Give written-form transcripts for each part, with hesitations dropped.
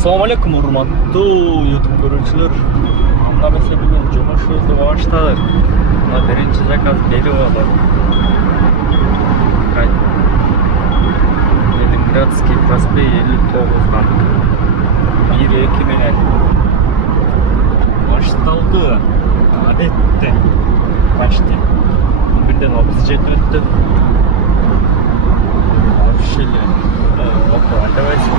Assalomu alaykum hurmatli YouTube ko'ruvchilar. Mana masalan жұмысымызды баштадық. Мына birinchi zakaz berib oldik. Ленинградский проспект 59-дан. 1-2 менен башталды. Адеттен почти. Birden 37 өтті. Вообще давайте.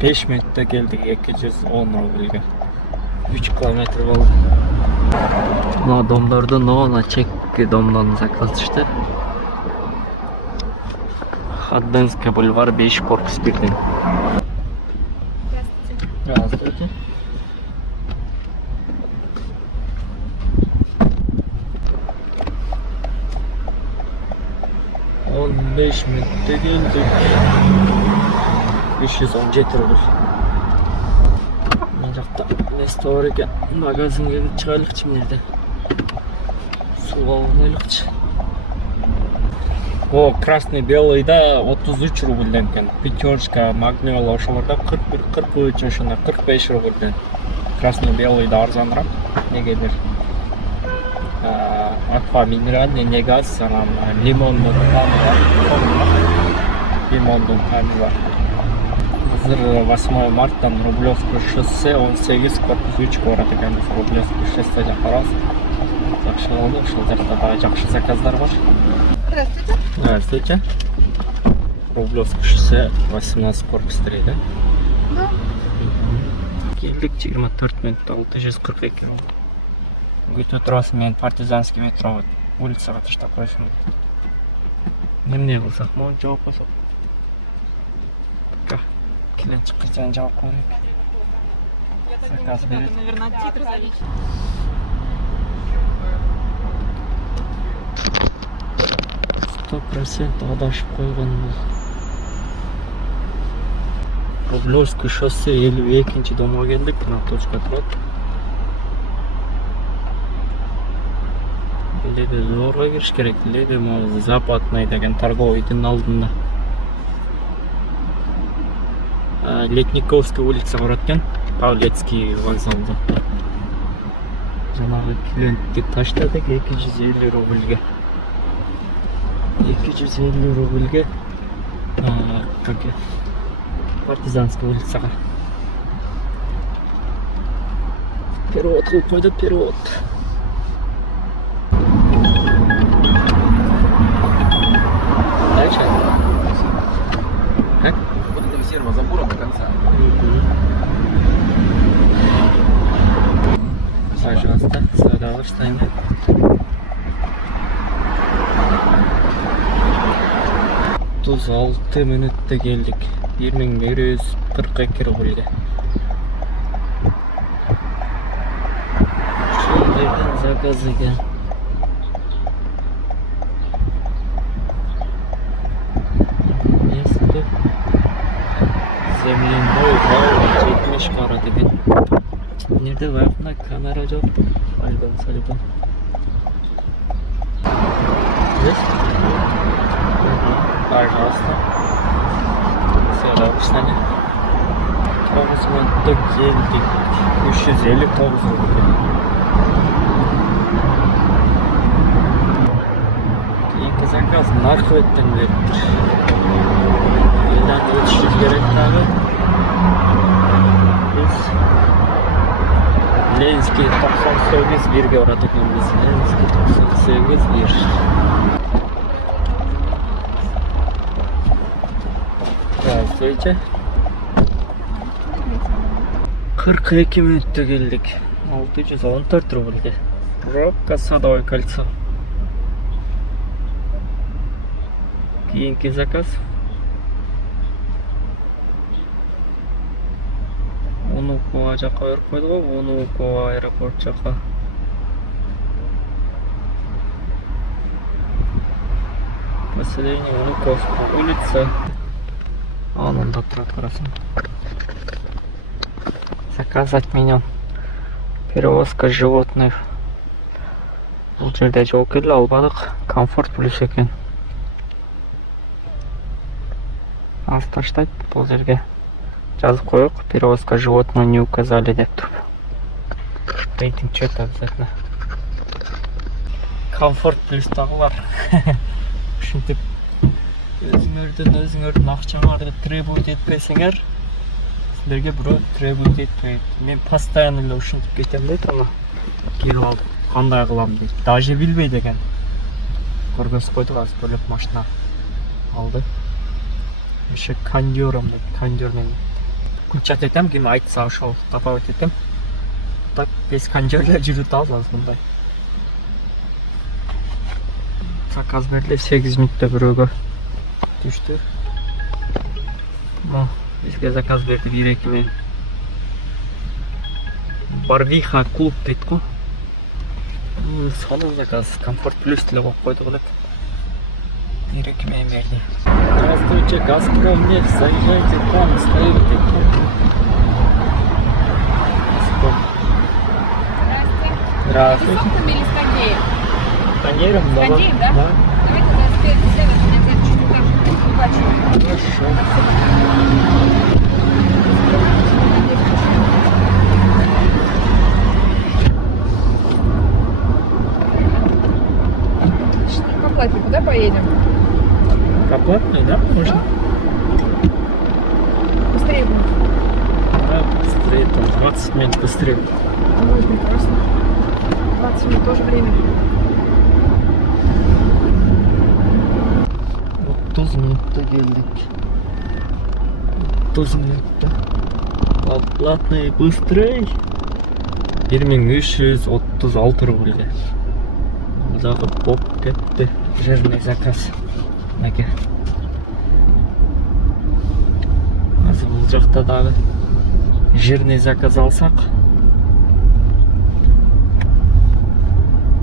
Beş metre geldik 210 rubelga 3 kilometr oldu. Mына домдарды на чекке домдан заказчты. Ходынский бульвар 5 корпус 1. Здравствуйте. Он 5 metre geldik. 517 rubel. Mына жақта место бар екен. Магазинге шығайлықшы мына жерде. Су алайықшы. О, красный белыйда 33 рубльден екен. Пятерочка, магнiola ошоларда 41-43 ошонда 45 рубльден. Красный белыйда арзаныраак. Негедир? Аква минеральный, не газ, анан лимондун тамы бар. Лимондун тамы бар. Азыр 8 марттан Рублевский шоссе 18 корпус 3 барат экен. Рублевский шоссе жака барабыз. Жакшы болду, ошол жакта дагы жакшы заказдар бар. Здравствуйте. Здравствуйте. Рублевский шоссе 18 корпус 3, да? Да. Келдик 24 минутта 642 болду. Күтіп тұрасың, мен партизанский метро улицаға таштап қойшым. Немне қылсақ, мұны жауап қосақ. Келен шыққыздан жауап қойрек. Заказ береді. Наверное, титр залить. 100% адашып қойған бұл. Рублевский шоссе 52-ші домға келдік, мына точка тұрады. Леди зорға кіріш керек. Леди западный деген торговый үйдің алдында. Летниковский улица барат екен. Павлецкий вокзалда. Жанагы клиентті таштадық 250 рубльге. 250 рубльге партизанский улицаға. Перевод қылып қойды, перевод. Дальше? Как? Вот этого серого забора до конца. Пожалуйста, садалыш тайны. Tuz 6 minutта келдік. 1142 рубльге. Шылдырдың заказы екен. Земляной вал 70 барат екен. Нерде вайфна камера жоқ. Альбом. Есть? Пожалуйста. Сюда встань. 9 минутта келдік. 359 рубль. Кейінгі заказ нархөттен беріп. Елдан өтішіз керек тағы. Біз Ленинский 98 бірге барат екенбіз. Ленинский 98 бір. Здравствуйте. 42 минутта келдік. 614 рубльге. Пробка, Садовое кольцо. Кейінгі заказ. Онукова жаққа беріп қойды ғой, Онукова аэропорт жаққа. Поселение Онуковская улица. Анында тұрады қарасын. Заказ отменен. Перевозка животных Бұл жерде жокер албадық. Комфорт плюс екен. Аз таштайды бұл жерге. Жазып қойық. Перевозка животного не указали деп тұр. Рейтинг что-то обязательно. Комфорт плюс тағылар. Үшінтіп өзіңердің ақшаңарды требует етпесіңер, сіздерге біреу требует етпейді. Мен постоянно үшінтіп кетем дейді, ана келіп алды. Қандай қылам дейді. Даже білбейді екен. Көргөз қойды аз бөліп машина алды. Еще кондером дейді, кондермен. Күнчат етем, кейін айтса ошол тапап етем. Так, без кондерлер жүріп алсаңыз бұндай. Заказ берді 8 минутта біреуге düştü. Bizge zakaz verdi bir ekime. Барвиха клуб дейді ғой. Соның заказ. Комфорт плюс тілі қойып қойды ғылып. Bir ekime берді. Здравствуйте, Газпром нефть, заезжайте к нам, стоит дейді. Здравствуйте. Соком или с кондеем? Кондеером, да? Кондеем, да? Да. Давайте 25 сделать, у меня где-то чуть-чуть так бачу. Хорошо. По платью куда поедем? По платной, да, можно? Быстрее будет. Да, быстрее, там 20 минут быстрее. Ой, прекрасно. 20 минут тоже время. 30 минутта geldik. 30 минутта. Ал платный быстрей. 1336 рубль. Дағы боп кетті. Жирный заказ. Мәке. Азы бұл жақта дағы жирный заказ алсақ.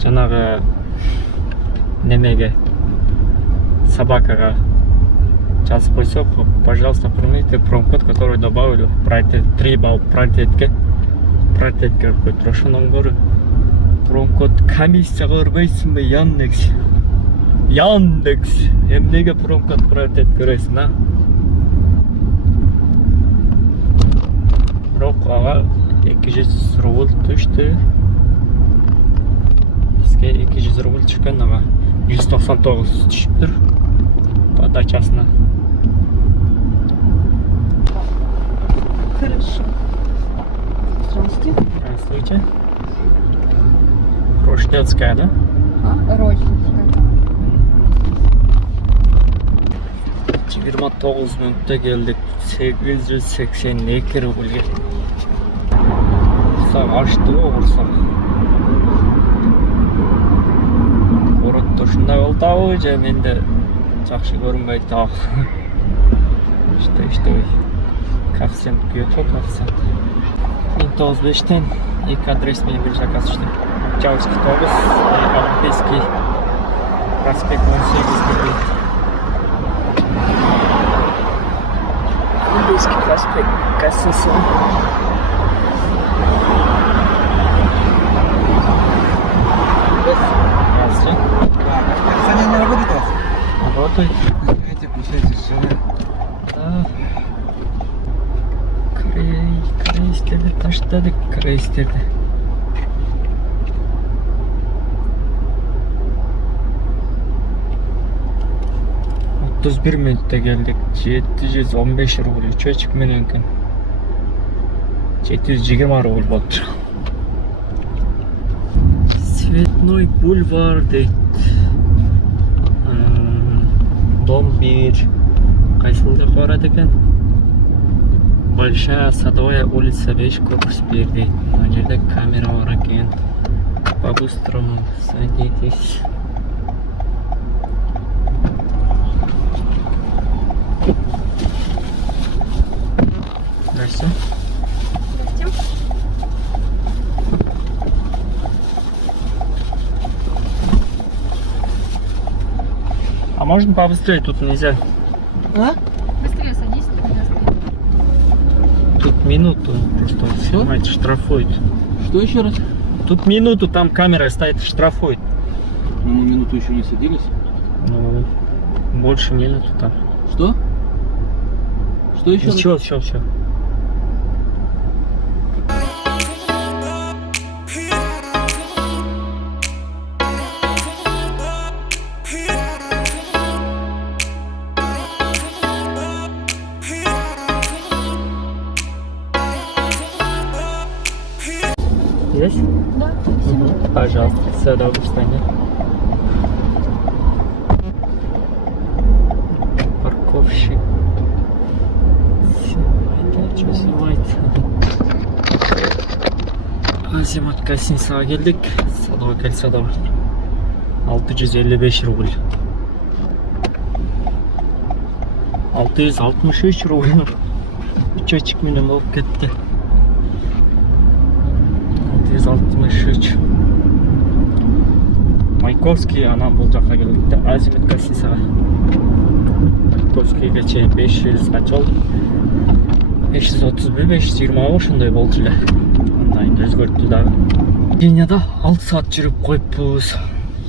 Жаңағы немеге собакаға жазып қойсақ, пожалуйста, примите промокод, который добавили в приоритет 3 балл приоритетке қойып тұр. Шынан көрі промокод комиссияға көрмейсің бе? Яндекс. Емдегі промокод приоритет көресің, а? Бірақ аға 200 рубль түшті. Бізге 200 рубль түшкен аға 199 түшіп тұр подачасына. Хорошо. Здравствуйте. Здравствуйте. Роштецкая, да? Рощинская. 29 минутта келдік. 882 рубльге. Сақ ашты ғой құрсақ. Городта шындай болды ау, жа менде жақшы көрінбейді ау. Что, коэффициент күйет ғой, коэффициент. 95-тен 2 адрес мен бір заказ ішті. Октябрьский 9, Олимпийский проспект 18 келді. Олимпийский проспект, кассасы. Здравствуйте. Саня не работает у вас? Работает. Давайте, включайте жена. Да. Крейстерді таштадық, крейстерді. Отыз бір минутта келдік. 715 рубль. Чөчік мененкен. 720 рубль болды. Цветной бульвар дейді. Дом 1. Қайсылда барады екен? Большая Садовая улица 5 корпус 1 дейді. Мына жерде камера бар екен. По-быстрому садитесь. Здрасте. А можно побыстрее? Тут нельзя. А? Быстрее садись, тогда стоит. Тут минуту просто снимать, штрафуют. Что еще раз? Тут минуту там камера стоит, штрафует. Но мы минуту еще не садились. Ну, больше минуты там. Что? Что еще? Ничего, все. Здесь? Да. Пожалуйста, все добро, встань. Парковщик. Что снимается? Азимат гостиницаға келдік. Садовое кольцода бар. 655 рубль. 663 рубль. Учетчик менен болып кетті. 663. Маяковский, анан бұл жаққа келдік. Азимат гостиницаға. Маяковскийге чейин 500 качал. 530 520 ошондой болчу эле. Андайын өзгөрттү дагы. Кенияда 6 саат жүрүп коюппуз.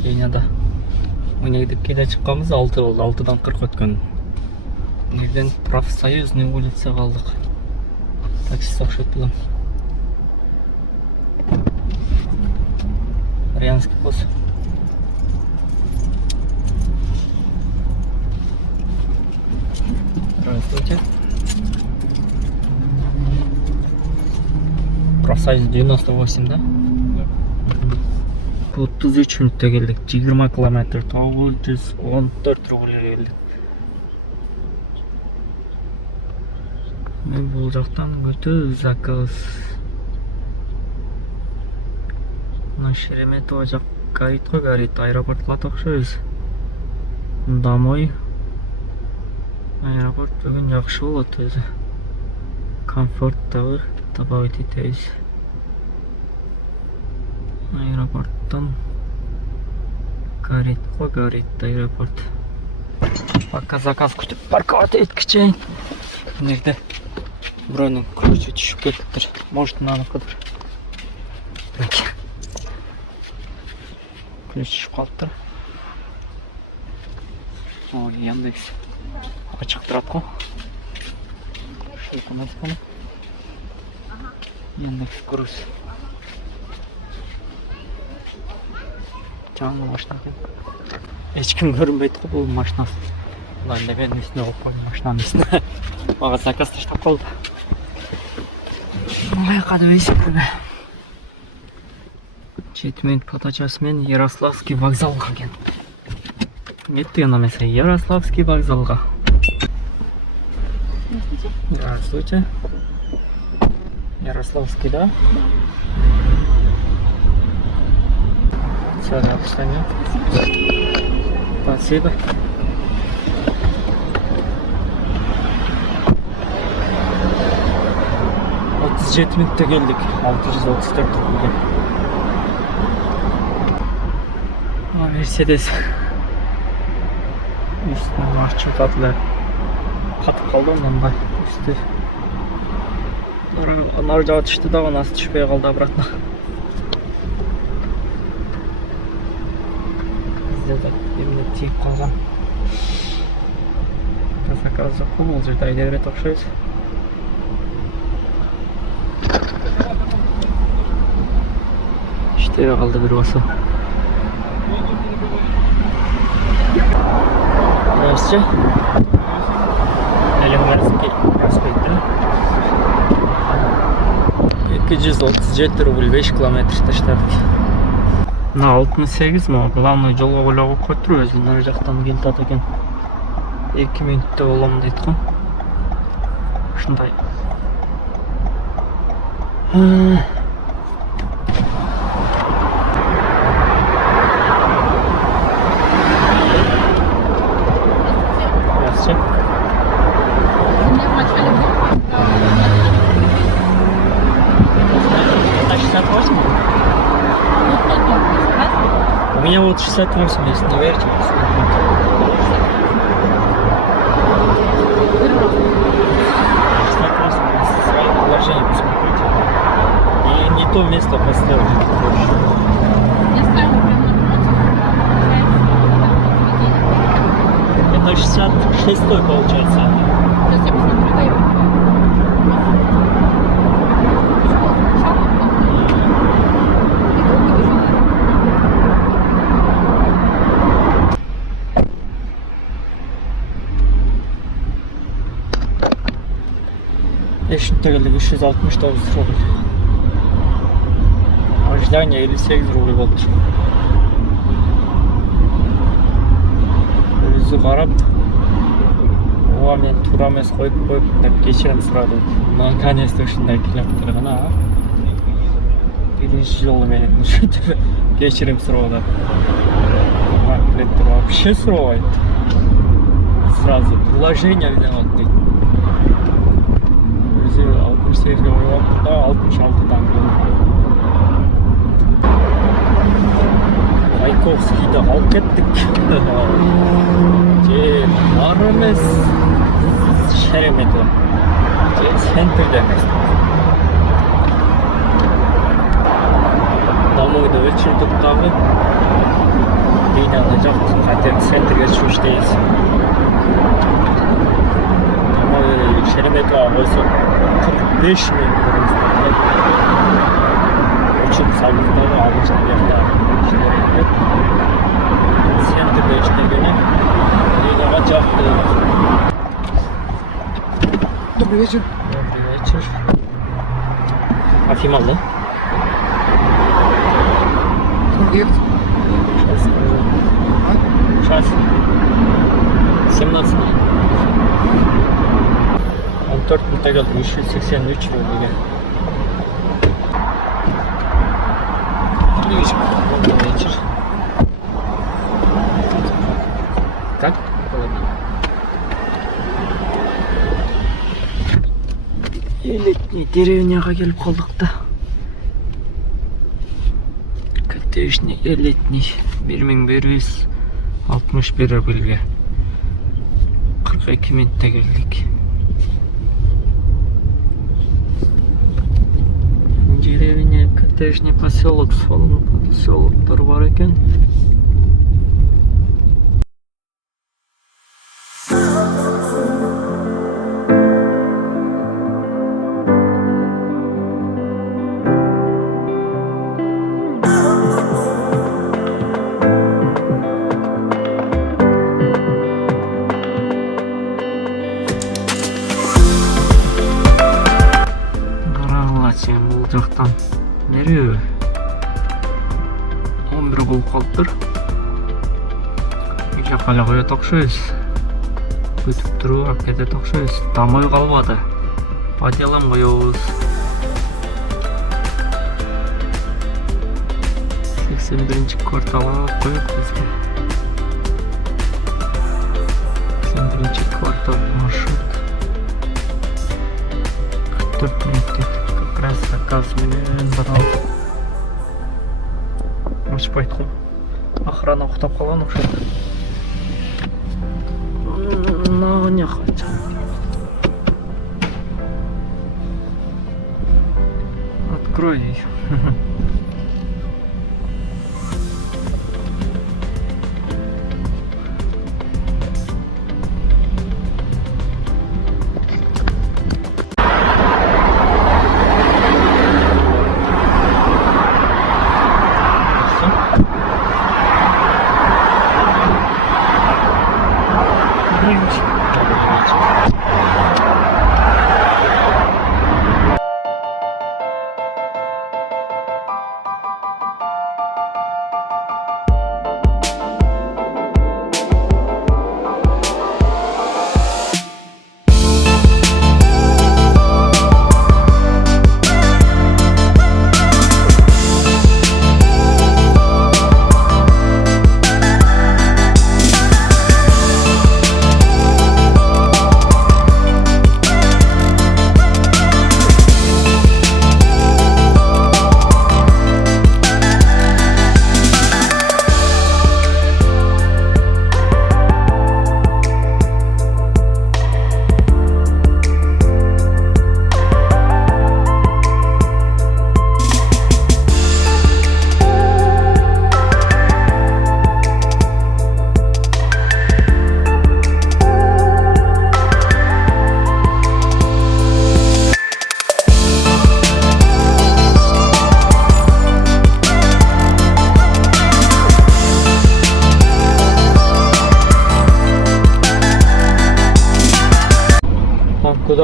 Кенияда. Өнегдеп келе чыкканбыз 6 болду. 6-дан 40 өткөн. Нерден профсоюзный улица калдык. Таксист окшоп турган. Рянский пост. Здравствуйте. Профсоюз 98, да? Да. 33 мүнөттө келдик. 20 километр. 914 рубльге келдик. Мен бул жактан өтө заказ. На Шереметьево жак горит го, горит. Аэропортко окшойбуз. Домой. Аэропорт бүгүн жакшы болот өзү. Комфорт дагы добавить етебиз. Аэропорттан горит го, горит аэропорт. Пока заказ күтүп парковать эткичейин. Нерде бирөөнүн ключу түшүп кетиптир. Может, мынаныкыдыр. Ключ түшүп калыптыр. Ой, Яндекс ачык турат го. Ушул эмес. Яндекс Груз. Жаңы машина экен. Эч ким көрүнбөйт го бул машина. Мындай лебенин үстүнө коюп койдум машинанын үстүнө. Мага заказ таштап калды. Ой, кадыбайсың көрбө. 7 минут подачасы менен Ярославский вокзалга келген. Неттиген эмесе Ярославский вокзалга. Здравствуйте. Ярославский, да? Все, да, встанем. Спасибо. Вот 7 минутта келдик. 634 рубль. Мерседес. Üstüne mahçum tatlı. Katıp kaldı ondan da üstü. Narca düştü da nasıl düşmeye kaldı обратно. Bizde de elimde tiyip kalgan. Zakaz жоқ бұл жерде айдаберет окшойбуз. Иштебей калды бир басуу. Здравствуйте. Ленинградский проспект. 237 рубль 5 километр таштадык. Мына 68 ма главный жолго ойлоп койтур өзү нары жактан келтат экен. 2 минутта болом дейт го. Ушундай. У меня вот 68, если не верите, посмотрите. Свои положения посмотрите. И не то место поставили. 66-й получается. Сейчас я посмотрю, дай его. И тут побежала. Eşitlik 369 rubl. Ожидание 58 rubl болды. Өзі қарап, оға мен тура емес қойып деп кешірім сұрады. Наконец-то шындай келіп тұрған, а? Бірінші жолы менен сөйтіп кешірім сұрады. Маклеттер вообще сұрайды. Сразу приложение виноват дейді. Өзі 68-ге ойып да 66-дан келді. Майковскийді алып кеттік. Нар емес, Шереметов. Центрде емес. Дамойды өтшілдік дағы. Бейналы жақтың қатер центрге шүштейіз. Дамой Шереметова өзі 45 минут тұрмыз. Өтшілді сабықтағы алғышты берді. Центрде өтшілдігіне. Добрый вечер. Добрый вечер. Афимал, да? Сколько ехать? Сейчас скажу. Сейчас. 17. 14 минутта келдім, 383 рубльге. Добрый вечер. Добрый вечер. Как? Элитный деревняға келіп қалдық та. Коттеджный элитный 1161 рубльге. 42 минутта келдік. Деревня, коттеджный поселок, поселоктар бар екен. Сен бұл жақтан нереу 11 болып қалып тұр. Үй жаққа қоя тоқшойыз. Өтіп тұру әкеде тоқшойыз. Дамой қалмады. По делам қойауыз. 81-ші кварталға қойып бізге. 81-ші квартал маршрут. 44 минут деді. Раз заказ менен бұрау. Ашып айтқым. Охрана ұқтап қалған ұқшайды. Нағы не қайты? Открой.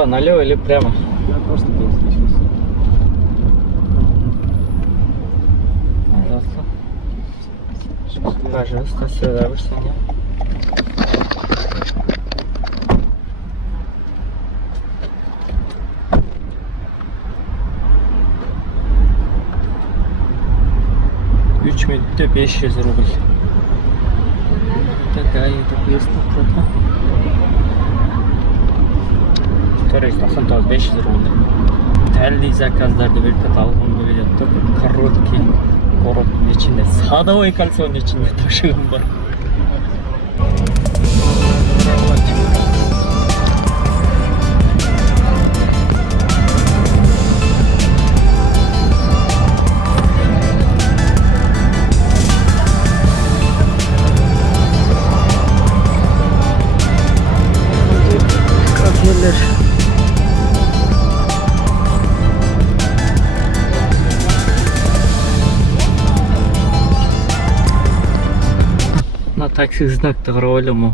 налево или прямо? Я просто был здесь. Пожалуйста, сюда вышли. Üç minütte 500 rubl. Такая это просто. Который 500 рублей. Дәлдей заказдарды беріп алғым келеді. Короткий коробканың içinde, садовый кольцоның içinde ташығым бар. Кафелер. На такси знакты қарап ойлама.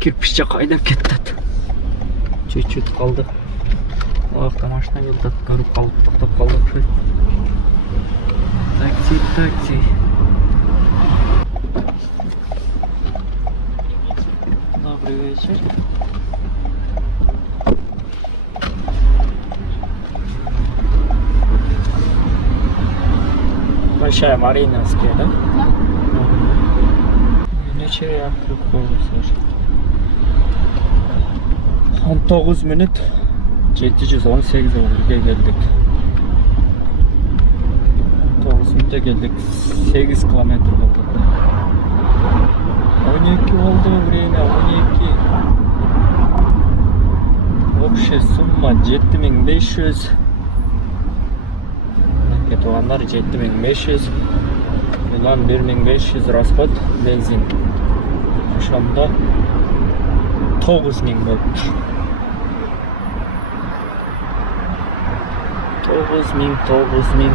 Кирпич жаққа айдап кетті. Чуть-чуть қалдық. Уақытта машина келді. Көріп қалып тоқтап қалдық. Такси. Добрый вечер. Большая Мариновская, да? Нече яқтырып қойылса. 19 минут 718 рубльге келдік. 9 минутта келдік. 8 километр болды. 12 болды время, 12. Общая сумма 7500. Туғандар 7500. Мынан 1500 расход бензин. Ошондо 9000 болуп. 9000.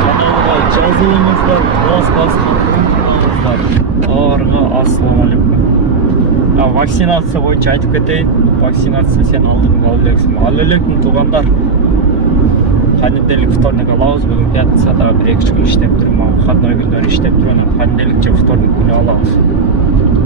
Каналга жазылыңыздар, басқаныңыздар. Аларга ассалаумалейкум. Вакцинация боюнча айтып кетейин. Вакцинация сен алдың алып элексиң. Алып элекмин туугандар. Понедельник, вторник алабыз. Бүгүн пятница, дагы 1-2 күн иштеп турмун. Выходной күндөрү иштеп турмун. Понедельник же вторник күнү алабыз.